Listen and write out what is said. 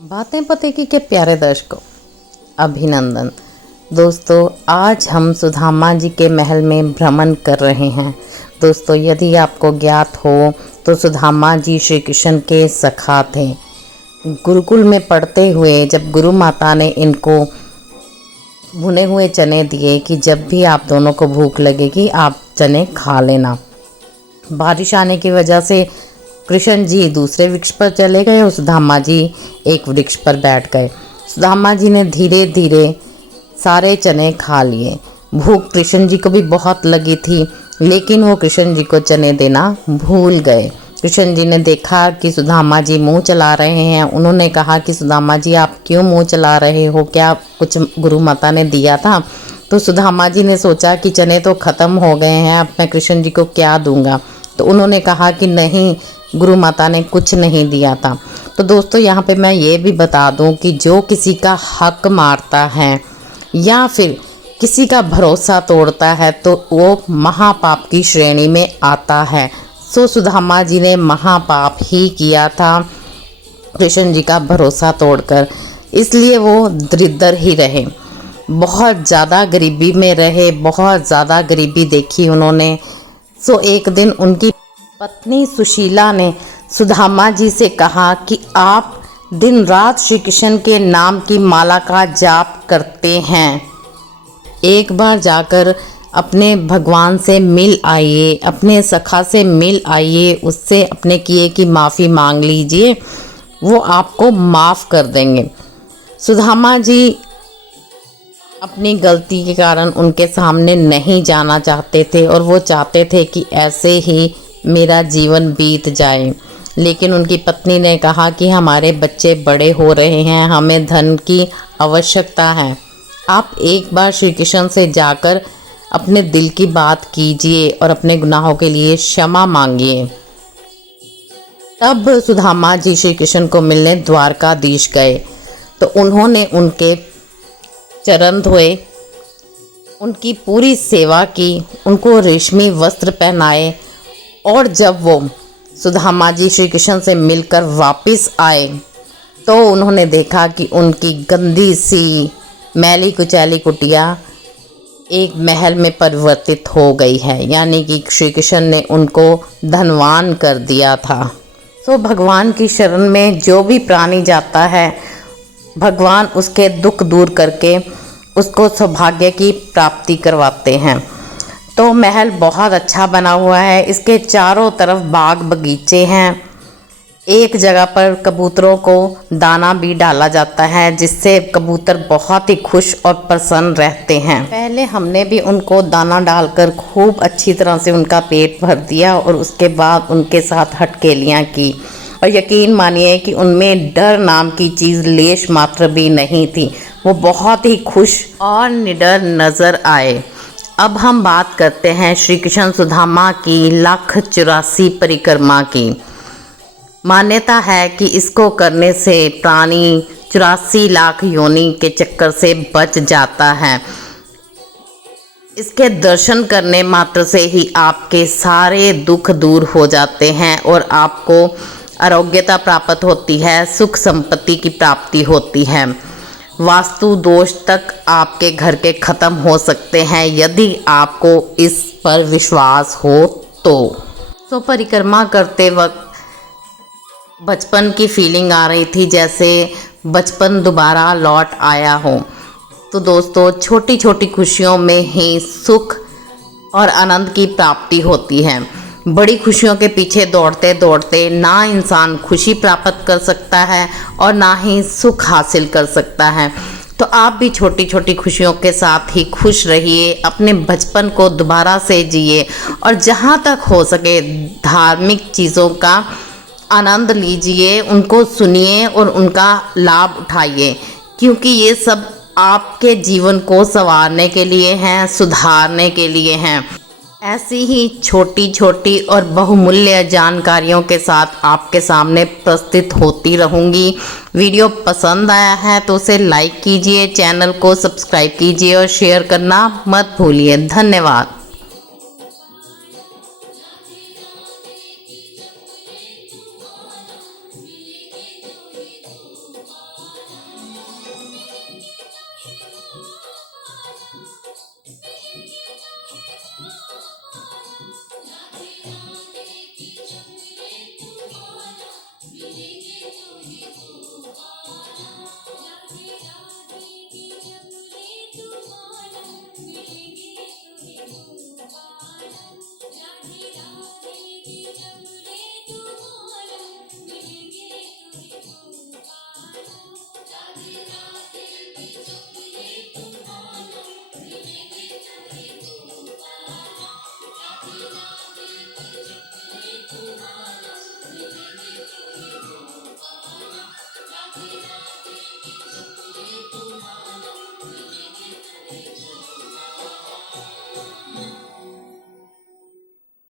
बातें पते के प्यारे दर्शकों, अभिनंदन। दोस्तों, आज हम सुदामा जी के महल में भ्रमण कर रहे हैं। दोस्तों, यदि आपको ज्ञात हो तो सुदामा जी श्री कृष्ण के सखा थे। गुरुकुल में पढ़ते हुए जब गुरु माता ने इनको भुने हुए चने दिए कि जब भी आप दोनों को भूख लगेगी आप चने खा लेना। बारिश आने की वजह से कृष्ण जी दूसरे वृक्ष पर चले गए और सुदामा जी एक वृक्ष पर बैठ गए। सुदामा जी ने धीरे धीरे सारे चने खा लिए। भूख कृष्ण जी को भी बहुत लगी थी, लेकिन वो कृष्ण जी को चने देना भूल गए। कृष्ण जी ने देखा कि सुदामा जी मुंह चला रहे हैं। उन्होंने कहा कि सुदामा जी आप क्यों मुंह चला रहे हो, क्या कुछ गुरु माता ने दिया था? तो सुदामा जी ने सोचा कि चने तो ख़त्म हो गए हैं, अब मैं कृष्ण जी को क्या दूंगा। तो उन्होंने कहा कि नहीं, गुरु माता ने कुछ नहीं दिया था। तो दोस्तों, यहाँ पे मैं ये भी बता दूं कि जो किसी का हक मारता है या फिर किसी का भरोसा तोड़ता है तो वो महापाप की श्रेणी में आता है। सो सुदामा जी ने महापाप ही किया था कृष्ण जी का भरोसा तोड़कर, इसलिए वो दरिद्र ही रहे, बहुत ज़्यादा गरीबी में रहे, बहुत ज़्यादा गरीबी देखी उन्होंने। सो एक दिन उनकी पत्नी सुशीला ने सुदामा जी से कहा कि आप दिन रात श्री कृष्ण के नाम की माला का जाप करते हैं, एक बार जाकर अपने भगवान से मिल आइए, अपने सखा से मिल आइए, उससे अपने किए की माफ़ी मांग लीजिए, वो आपको माफ़ कर देंगे। सुदामा जी अपनी गलती के कारण उनके सामने नहीं जाना चाहते थे और वो चाहते थे कि ऐसे ही मेरा जीवन बीत जाए, लेकिन उनकी पत्नी ने कहा कि हमारे बच्चे बड़े हो रहे हैं, हमें धन की आवश्यकता है, आप एक बार श्री कृष्ण से जाकर अपने दिल की बात कीजिए और अपने गुनाहों के लिए क्षमा मांगिए। तब सुदामा जी श्री कृष्ण को मिलने द्वारकाधीश गए तो उन्होंने उनके चरण धोए, उनकी पूरी सेवा की, उनको रेशमी वस्त्र पहनाए और जब वो सुदामा जी श्री कृष्ण से मिलकर वापस आए तो उन्होंने देखा कि उनकी गंदी सी मैली कुचैली कुटिया एक महल में परिवर्तित हो गई है, यानी कि श्री कृष्ण ने उनको धनवान कर दिया था। तो भगवान की शरण में जो भी प्राणी जाता है, भगवान उसके दुख दूर करके उसको सौभाग्य की प्राप्ति करवाते हैं। तो महल बहुत अच्छा बना हुआ है, इसके चारों तरफ बाग बगीचे हैं। एक जगह पर कबूतरों को दाना भी डाला जाता है, जिससे कबूतर बहुत ही खुश और प्रसन्न रहते हैं। पहले हमने भी उनको दाना डालकर खूब अच्छी तरह से उनका पेट भर दिया और उसके बाद उनके साथ हटकेलियाँ की, और यकीन मानिए कि उनमें डर नाम की चीज़ लेश मात्र भी नहीं थी। वो बहुत ही खुश और निडर नज़र आए। अब हम बात करते हैं श्री कृष्ण सुदामा की 1,84 परिक्रमा की। मान्यता है कि इसको करने से प्राणी 84 लाख योनि के चक्कर से बच जाता है। इसके दर्शन करने मात्र से ही आपके सारे दुख दूर हो जाते हैं और आपको आरोग्यता प्राप्त होती है, सुख संपत्ति की प्राप्ति होती है, वास्तु दोष तक आपके घर के ख़त्म हो सकते हैं यदि आपको इस पर विश्वास हो तो परिक्रमा करते वक्त बचपन की फीलिंग आ रही थी, जैसे बचपन दोबारा लौट आया हो। तो दोस्तों, छोटी छोटी खुशियों में ही सुख और आनंद की प्राप्ति होती है। बड़ी खुशियों के पीछे दौड़ते दौड़ते ना इंसान खुशी प्राप्त कर सकता है और ना ही सुख हासिल कर सकता है। तो आप भी छोटी छोटी खुशियों के साथ ही खुश रहिए, अपने बचपन को दोबारा से जिए और जहाँ तक हो सके धार्मिक चीज़ों का आनंद लीजिए, उनको सुनिए और उनका लाभ उठाइए, क्योंकि ये सब आपके जीवन को संवारने के लिए हैं, सुधारने के लिए हैं। ऐसी ही छोटी छोटी और बहुमूल्य जानकारियों के साथ आपके सामने प्रस्तुत होती रहूँगी। वीडियो पसंद आया है तो उसे लाइक कीजिए, चैनल को सब्सक्राइब कीजिए और शेयर करना मत भूलिए। धन्यवाद।